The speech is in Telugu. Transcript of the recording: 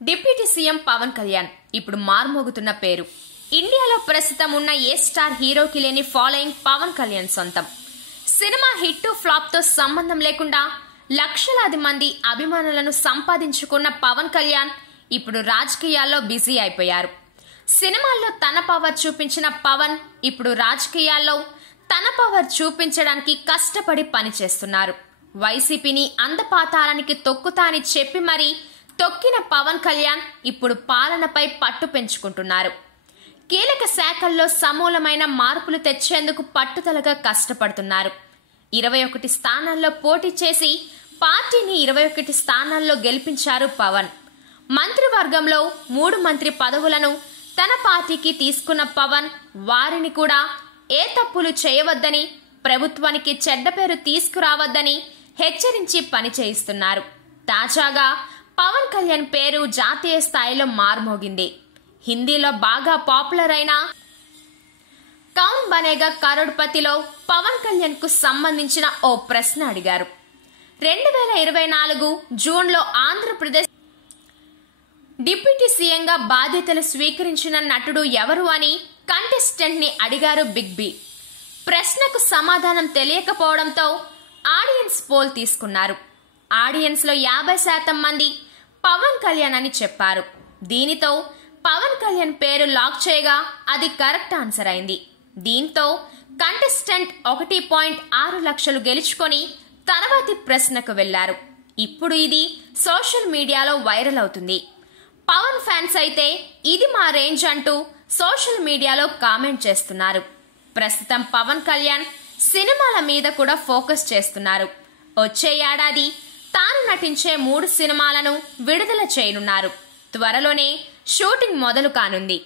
డిప్యూటీ సీఎం పవన్ కళ్యాణ్ ఇప్పుడు మార్మోగుతున్న పేరు. ఇండియాలో ప్రస్తుతం ఉన్న ఏ స్టార్ హీరోకి లేని ఫాలోయింగ్ పవన్ కళ్యాణ్ సొంతం. సినిమా హిట్ ఫ్లాప్ తో సంబంధం లేకుండా లక్షలాది మంది అభిమానులను సంపాదించుకున్న పవన్ కళ్యాణ్ ఇప్పుడు రాజకీయాల్లో బిజీ అయిపోయారు. సినిమాల్లో తన పవర్ చూపించిన పవన్ ఇప్పుడు రాజకీయాల్లో తన పవర్ చూపించడానికి కష్టపడి పనిచేస్తున్నారు. వైసీపీని అందపాతాళానికి తొక్కుతా అని చెప్పి మరీ తొక్కిన పవన్ కళ్యాణ్ ఇప్పుడు పాలనపై పట్టు పెంచుకుంటున్నారు. కీలక శాఖల్లో సమూలమైన మార్పులు తెచ్చేందుకు పట్టుదలగా కష్టపడుతున్నారు. 21 స్థానాల్లో పోటీ చేసి పార్టీని 21 స్థానాల్లో గెలిపించారు పవన్. మంత్రివర్గంలో 3 మంత్రి పదవులను తన పార్టీకి తీసుకున్న పవన్ వారిని కూడా ఏ తప్పులు చేయవద్దని, ప్రభుత్వానికి చెడ్డ పేరు తీసుకురావద్దని హెచ్చరించి పని చేయిస్తున్నారు. తాజాగా పవన్ కళ్యాణ్ పేరు జాతీయ స్థాయిలో మార్మోగింది. హిందీలో బాగా పాపులర్ అయిన కౌన్ బనేగా కరోడ్పతిలో పవన్ కళ్యాణ్ కు సంబంధించిన ఓ ప్రశ్న అడిగారు. 2024 జూన్లో ఆంధ్రప్రదేశ్ డిప్యూటీ సీఎంగా బాధ్యతలు స్వీకరించిన నటుడు ఎవరు అని కంటెస్టెంట్ ని అడిగారు బిగ్ బి. ప్రశ్నకు సమాధానం తెలియకపోవడంతో ఆడియన్స్ పోల్ తీసుకున్నారు. ఆడియన్స్ లో 50% మంది పవన్ కళ్యాణ్ అని చెప్పారు. దీనితో పవన్ కళ్యాణ్ పేరు లాక్ చేయగా అది కరెక్ట్ ఆన్సర్ అయింది. దీంతో కంటెస్టెంట్ 1.6 లక్షలు గెలుచుకొని తర్వాతి ప్రశ్నకు వెళ్లారు. ఇప్పుడు ఇది సోషల్ మీడియాలో వైరల్ అవుతుంది. పవన్ ఫ్యాన్స్ అయితే ఇది మా రేంజ్ అంటూ సోషల్ మీడియాలో కామెంట్ చేస్తున్నారు. ప్రస్తుతం పవన్ కళ్యాణ్ సినిమాల మీద కూడా ఫోకస్ చేస్తున్నారు. వచ్చే ఏడాది తాను నటించే 3 సినిమాలను విడుదల చేయనున్నారు. త్వరలోనే షూటింగ్ మొదలు కానుంది.